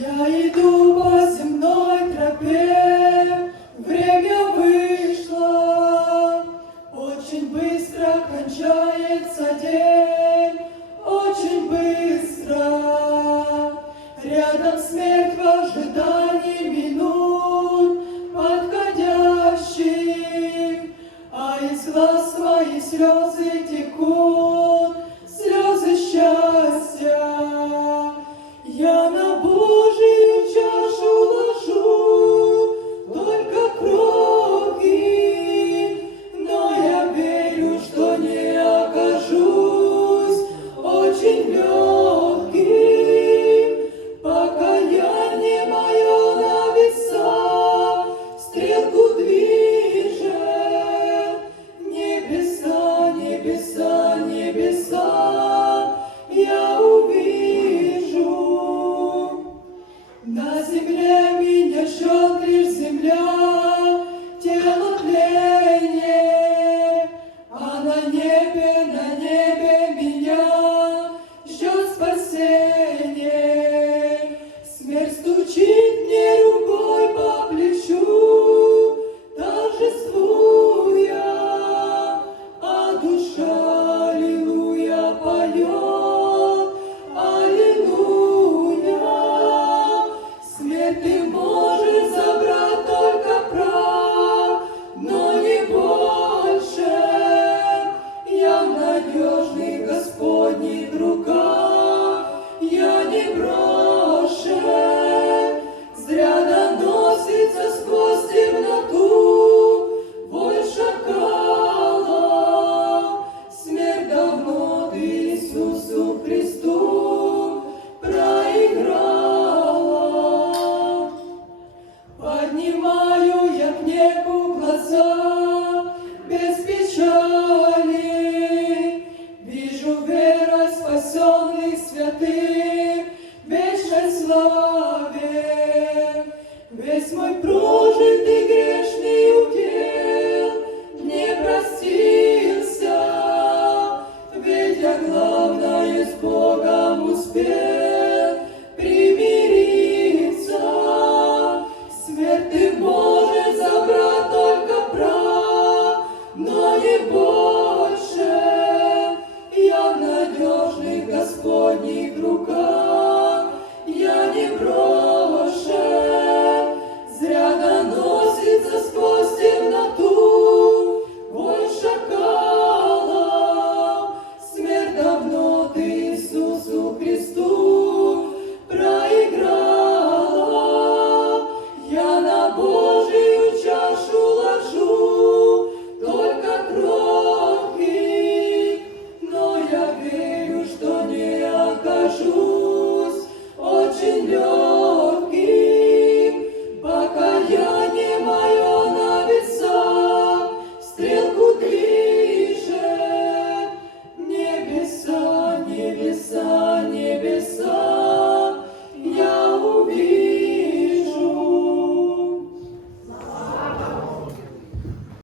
Я иду по земной тропе, время вышло, очень быстро кончается день, очень быстро. Рядом смерть в ожидании минут подходящих, а из глаз мои слезы текут, слезы счастья. Я на Божию чашу ложу только кроки, но я верю, что не окажусь очень легким. Покаяние мое на весах стрелку движет. Небеса, небеса, небеса я увижу. На земле меня ждет лишь земля, тело тление, а на небе меня ждет спасение. Смерть стучит мне рукой по плечу, торжествуя, а душа, аллилуйя, поет, аллилуйя. Смерть ты можешь забрать только прах, но не больше. Я в надежных Господних руках, я не брошен. Зря доносится сквозь темноту вой шакалов. Смерть давно ты Иисусу Христу проиграла. Поднимаю я к небу глаза без печали, вижу верой спасенных святых в вечной славе. Весь мой прожитый